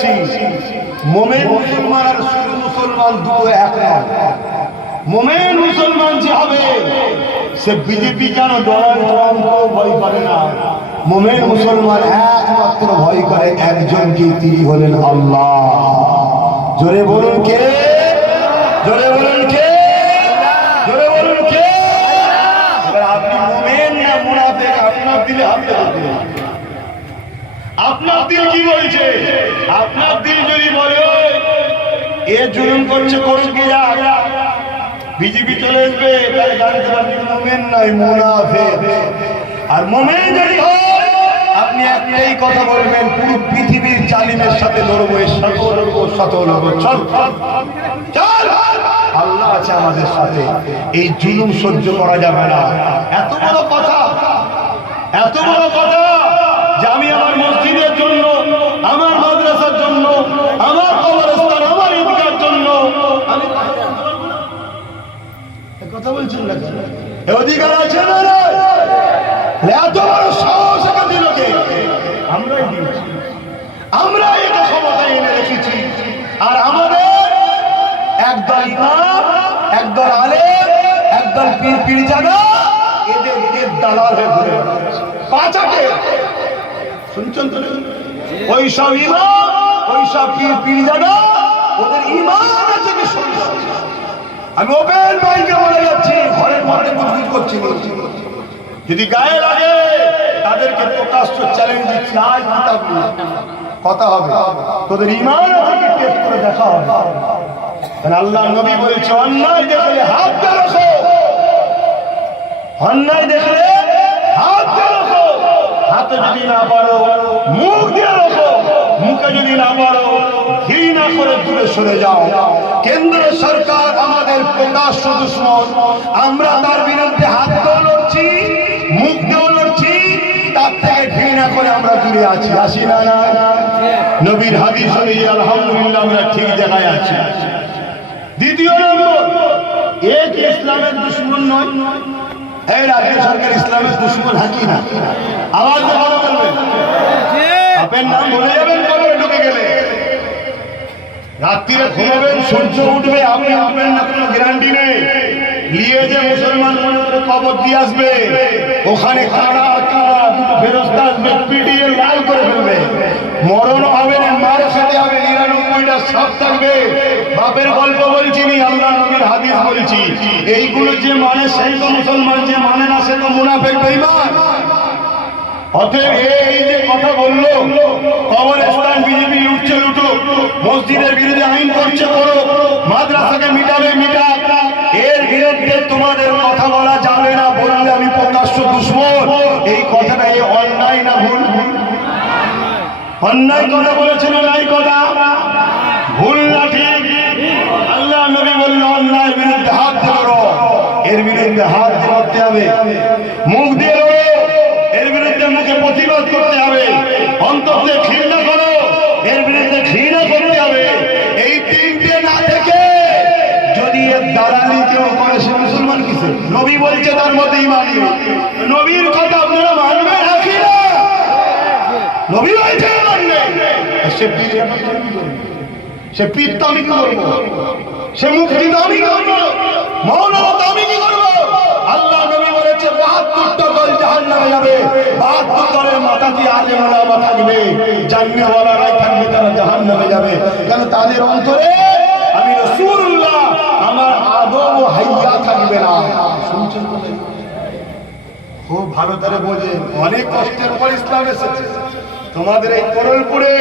যাচ্ছি মোমেন মুসলমান আর শুধু মুসলমান দুটো এক মোমেন মুসলমান যে হবে, সে বিজেপি কেন ভয় করে না? মোমেন মুসলমান একমাত্র ভয় করে একজনকে তিনি হলেন আল্লাহ। জোরে বলুন কে? জোরে বলুন কে? জোরে বলুন কে? আপনি মোমেন না মুনাফেক, আপনার দিলে হাতে হাতে আপনার দিল কি বলছে? আপনার দিল যদি বলে, এ জুলুম করছে করুক কি বিজেপি চলে আসবে, তাহলে জানতে পারবেন মোমেন নয়, মুনাফেক। আর মোমেন যদি আপনি একটাই কথা বলবেন, পুরো পৃথিবীর জালিমের সাথে লড়বো, এর লড়বো সাথে চল চল। আল্লাহ আছে আমাদের সাথে। এই জুলুম সহ্য করা যাবে না। এত বড় কথা, এত বড় যে আমি আমার মসজিদের জন্য, আমার মাদ্রাসার জন্য, আমার কবরস্থান, আমার ঈদগার জন্য। আমি কথা বলছেন না অধিকার আছে না এত বড় সাহস একে দিল আমরাই দিয়েছি। আমরা এটা ক্ষমতায় এনে রেখেছি। আর আমাদের একদল ইমাম, একদল আলেম, একদল পীর পীর জানা এদের দালাল হয়ে ঘুরে বেড়াচ্ছে। শুনছেন তো ওই সব ইমাম ওই সব পীর পীর ওদের ইমান আছে কি আমি ওপেন বলে যাচ্ছি, ঘরের মধ্যে করছি। যদি গায়ে লাগে, তাদেরকে প্রকাশ্য চ্যালেঞ্জ দিচ্ছি। আজ কিতাব কথা হবে। তোদের ইমান আছে টেস্ট করে দেখা হবে। কারণ আল্লাহ নবী বলেছে, অন্যায় দেখলে হাত রাখো অন্যায় দেখলে হাতে যদি না পারো, মুখ দিয়ে রাখো মুখে যদি না পারো, ঘৃণা করে দূরে সরে যাও। কেন্দ্র সরকার আমাদের প্রকাশ্য দুশ্মন। আমরা তার বিরুদ্ধে হাত দিয়েও লড়ছি, মুখ দিয়েও লড়ছি, তার থেকে ঘৃণা করে আমরা দূরে আছি। আসি না না। নবীর হাদিস অনুযায়ী আলহামদুলিল্লাহ আমরা ঠিক জায়গায় আছি। দ্বিতীয় নম্বর, এক ইসলামের দুশ্মন নয়। এই রাজ্য সরকার ইসলামের দুশ্মন হাকি না। আওয়াজ কথা বলবেন আপনার নাম ভুলে যাবেন কবরে ঢুকে গেলে। রাত্রিরে ঘুমাবেন, সূর্য উঠবে, আপনি উঠবেন না কোনো গ্যারান্টি নেই। নিয়ে যে মুসলমান মনে কবর দিয়ে আসবে, ওখানে কারা কারা দুটো আসবে, পিটিয়ে লাল করে ফেলবে। মরণ হবে না মার খেতে হবে সব থাকবে। বাপের গল্প বলছি নি আল্লাহ নবীর হাদিস বলছি। এইগুলো যে মানে সেই তো মুসলমান যে মানে না, সে তো মুনাফেক বেঈমান অতএব এই যে কথা বলল কবরস্থান বিজেপি লুটুক, মসজিদের বিরুদ্ধে আইন করছে করো, মাদ্রাসাকে মিটাবে মিটা এর বিরুদ্ধে তোমাদের কথা বলা যাবে না বললে আমি প্রকাশ্য দুশ্মন। এই কথাটা অন্যায় না ভুল? অন্যায় কথা বলেছিল নাই কথা? ভুল না ঠিক, আল্লাহ নবী বলল অন্যায়ের বিরুদ্ধে হাত ধরো এর বিরুদ্ধে হাত ধরতে হবে। মুখ দিয়ে লড়ো। এর বিরুদ্ধে মুখে প্রতিবাদ করতে হবে। অন্তত ঘৃণা করো। এর বিরুদ্ধে ঘৃণা করতে হবে। এই তিনটে না থেকে যদি এর দালালি কেউ করে, সে মুসলমান কিসে? নবী বলছে তার মধ্যে ইমান। নবীর কথা আপনারা না নবী বলছে নেই। সে সে পীর তো আমি কি করব? সে মুক্তি আমি মৌলানা আমি কি করব? আল্লাহ নবী বলেছে, বাহাত্তরটা দল জাহান নামে যাবে। বাহাত্তর দলের মাথা দিয়ে থাকবে। থাকবে, তারা জাহান নামে যাবে। কেন তাদের অন্তরে আমি রসুল্লাহ আমার আদব ও হাইয়া থাকবে না। শুনছেন খুব ভালো করে বোঝে। অনেক কষ্টের পর ইসলাম এসেছে। তোমাদের এই করলপুরে